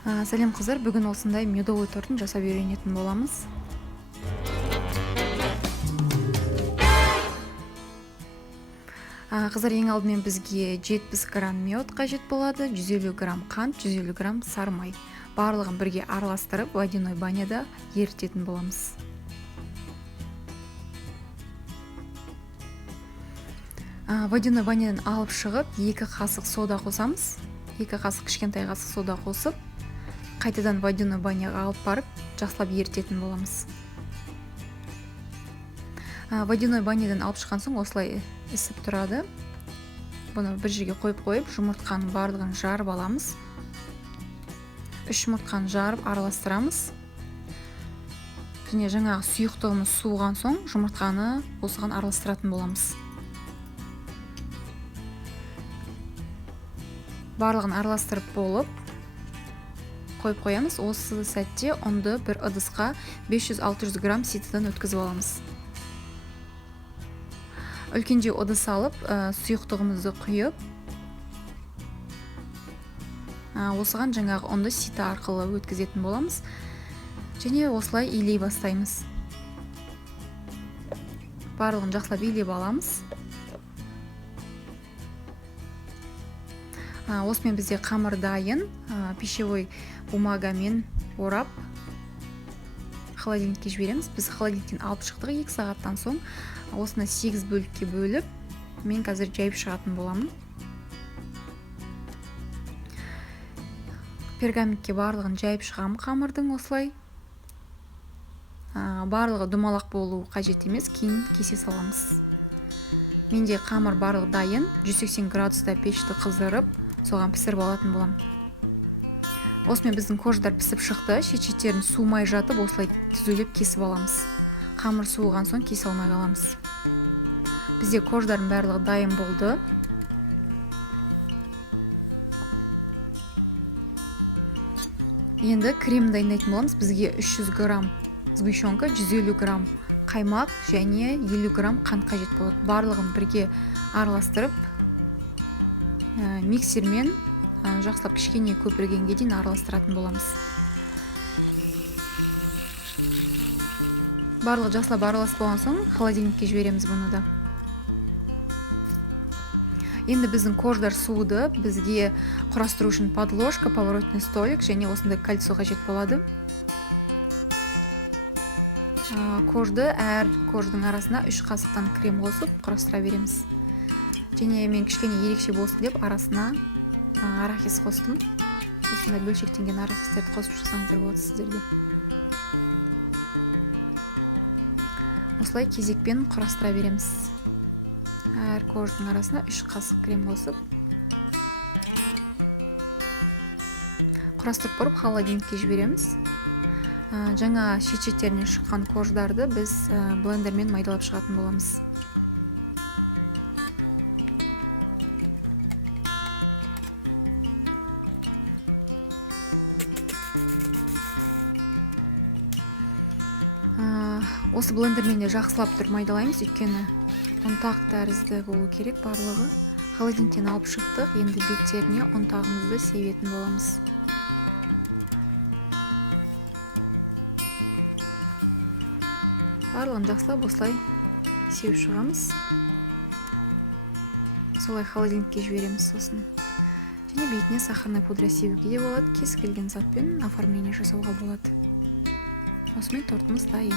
Сәлем қыздар, бүгін осындай медовый тортын жасап үйренетін боламыз. Қыздар, ең алдымен бізге 70 грамм мед қажет болады, 150 грамм қант, 150 грамм сары май. Барлығын бірге араластырып, водяной баняда ерітетін боламыз. Водяной банядан алып шығып, 2 қасық сода қосамыз. 2 қасық кішкентай қасық сода қосып, қайтадан водяной баняға алып барып, жақсылап ерітетін боламыз. Водяной банядан алып шыққан соң осылай ісіп тұрады. Бұны бір жерге қойып, жұмыртқаның барлығын жарып аламыз. 3 жұмыртқаны жарып араластырамыз. Және жаңағы сұйықтығымыз суыған соң жұмыртқаны осыған араластыратын боламыз. Барлығын араластырып болып, қойып қоямыз. Осы сәтте ұнды бір ыдысқа 500-600 грамм ситыдан өткізіп аламыз. Үлкенде ыдыс алып, сұйықтығымызды құйып, осыған жаңағы ұнды сита арқылы өткізетін боламыз. Және осылай илей бастаймыз. Барлығын жақсылап илеп аламыз. Осымен бізде қамыр дайын, пищевой бумагамен орап холодильникке жібереміз. Біз холодильниктен алып шықтық 2 сағаттан соң. Осыны 8 бөлікке бөліп, мен қазір жайып шығатын боламын. Пергаментке барлығын жайып шығамын қамырдың осылай. Барлығы думалақ болу қажет емес, кейін кесе саламыз. Менде қамыр барлығы дайын, 180 градуста пешті қыздырып, соған пісіріп алатын болам. Осымен біздің кождар пісіп шықты, шет-шеттерін суымай жатып, осылай түзулеп кесіп аламыз. Қамыр суыған соң кесе алмай қаламыз. Бізде кождардың барлығы дайын болды. Енді крем дайындайтын боламыз. Бізге 300 грамм сгущенка, 150 грамм қаймақ және 50 грамм қант қажет болады. Барлығын бірге араластырып, миксермен жақсылап кішкене көпіргенге дейін араластыратын боламыз. Барлығы жақсылап араласып болған соң холодильникке жібереміз бұны да. Енді біздің кождар суыды, бізге құрастыру үшін подложка, поворотный столик және осындай кольцо қажет болады. Кожды әр кождың арасына 3 қасықтан крем қосып құрастыра береміз. Және мен кішкене ерекше болсын деп арасына арахис қостым. Осындай бөлшектенген арахистерді қосып шықсаңыздар болады сіздерде. Осылай кезекпен құрастыра береміз. Әр кождың арасына 3 қасық крем қосып құрастырып көріп холодильникке жібереміз. Жаңа шет-шеттерінен шыққан кождарды біз блендермен майдалап шығатын боламыз. Осы блендермен де жақсылап тұр майдалаймыз, өйткені ұнтақ тәрізді болу керек барлығы. Холодильниктен алып шықтық, енді беттеріне ұнтағымызды себетін боламыз. Барлығын жақсылап осылай сеуіп шығамыз. Солай холодильникке жібереміз сосын. Және бетіне сахарный пудра себуге де болады, кез келген затпен оформление жасауға болады. Осымен тортымыз дайын.